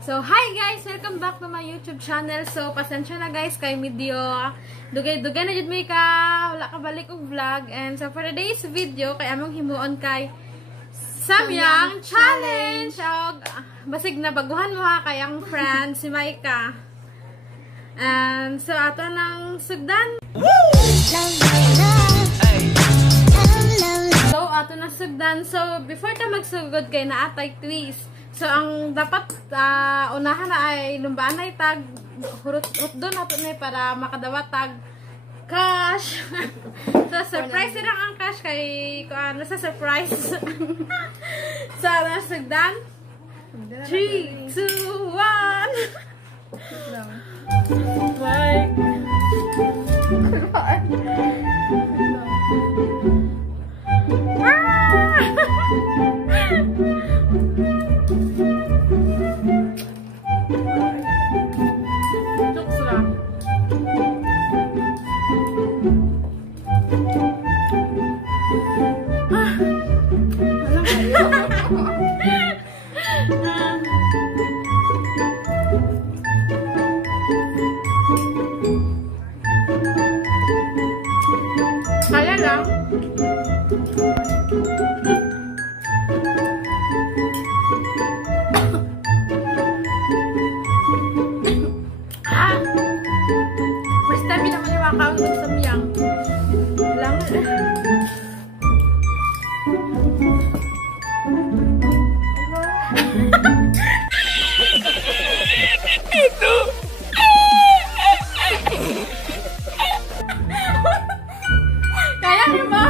So, hi guys! Welcome back to my YouTube channel. So, pasensya na guys kay medyo dugay-dugay na jud may ka wala ka balik og vlog. And so, for today's video, kay among himuon kay Samyang Challenge! Og, basig na baguhan mo ha kay ang friend, si Maika. And so, ato nang sugdan. So, ato nang sugdan. So, before ta magsugod kay naatay quiz. So, ang dapat unahan na ay lumbaan na tag hurot doon nato na para makadawa tag cash. So, surprise lang ang cash kay ano sa surprise. So, nasugdan. 3, 2, 1. Bye. Kaya lang. First time din naman yung account ng Samyang. Lang. Ito. Kaya niyo ba?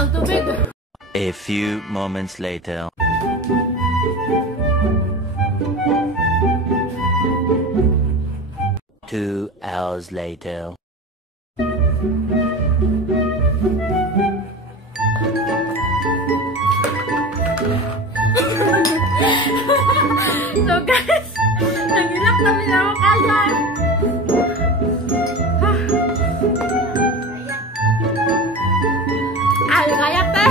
Ang tubig. A few moments later. Two hours later. So guys, nagilak namin ako kaya. Ay, kaya te.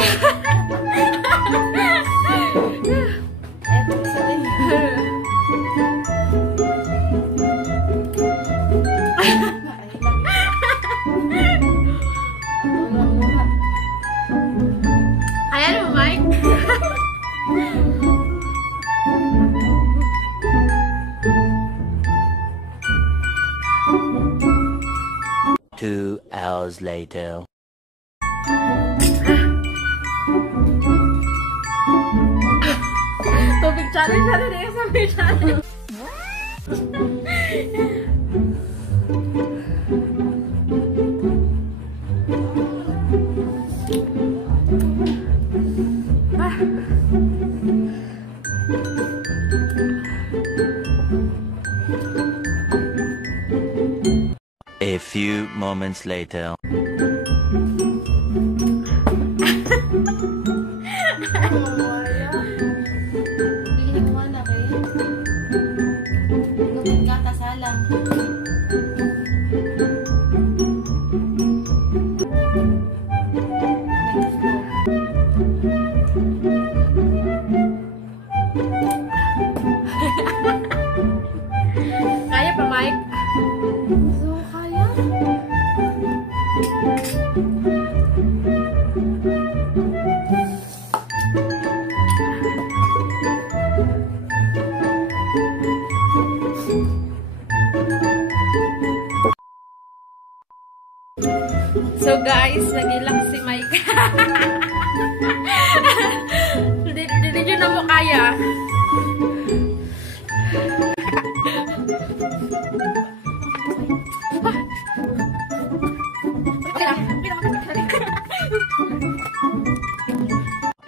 Ayan mo, Mike. Two hours later. Tubig challenge na rin yung sabi challenge. A few moments later. Kaya pa, Mike? So, kaya? So guys, nagilak si Mike. Hindi nyo na mo kaya.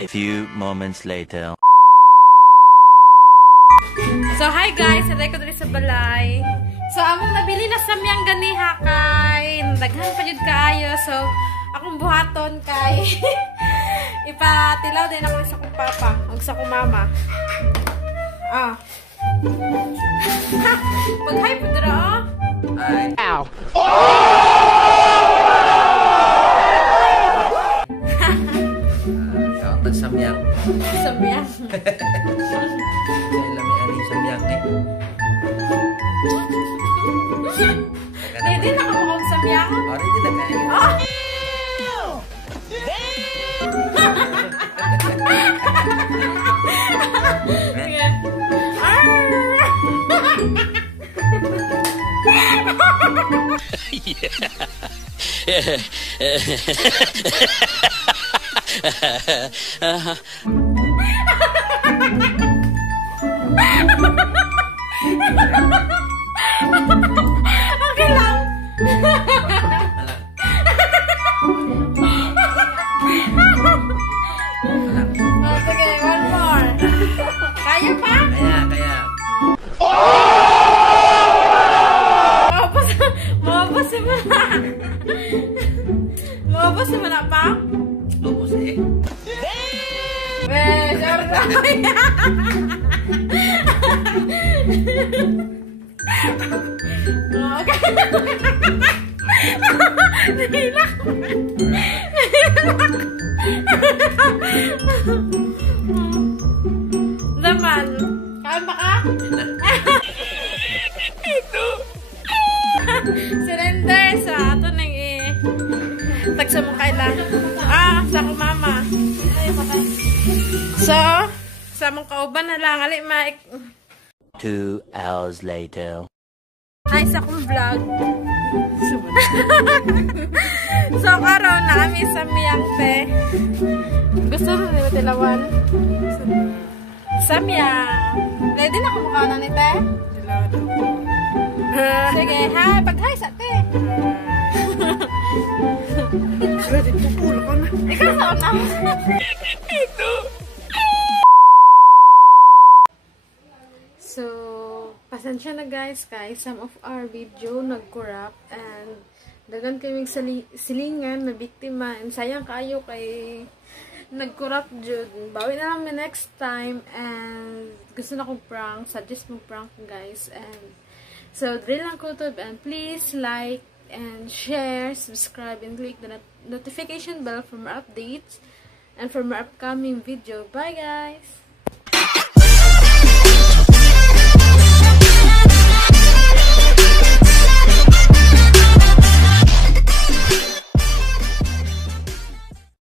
A few moments later. So hi guys, saday ko dali sa balay. So among nabili na samyang ganiha kay daghan pa jud kaayo. So akong buhaton kay Ipatilaw din ako sa kong papa. Ang sa kong mama. Ah. Ha! Mag-hi po dira, oh. Ay. Ow! Shout out samyang. Samyang. Kaya lami ani samyang eh. Hindi na ka mukhang samyang. Ori din na kaya. Ah! Sige. Okay lang. Oh, sige, one more. Kaya pa? Kaya. Mabos mo na. Mabos mo na pa? Lubos eh. Sure na. Okay. Nahilak. Laman. Kaan ba ka? Surrender sa ato nang tagsa mo kailan. Sa ko mama. So, sa mong kauban na lang. 2 hours later. Hi sa akong vlog. So, karon na kami sa Miyangte. Gusto rin nila tilawan? Sa Miyang. Ready na kumukha na ni te? Sige, hi. Pag-hi sa te. Ikaw sa una. So, pasensya na guys kay some of our video nag-corrupt and dagan kaming silingan na biktima and sayang kayo kay nag-corrupt jud. Bawi na lang next time and gusto na kong prank, suggest mong prank guys and so drill lang ko to and please like and share, subscribe and click the notification bell for more updates and for more upcoming video. Bye guys!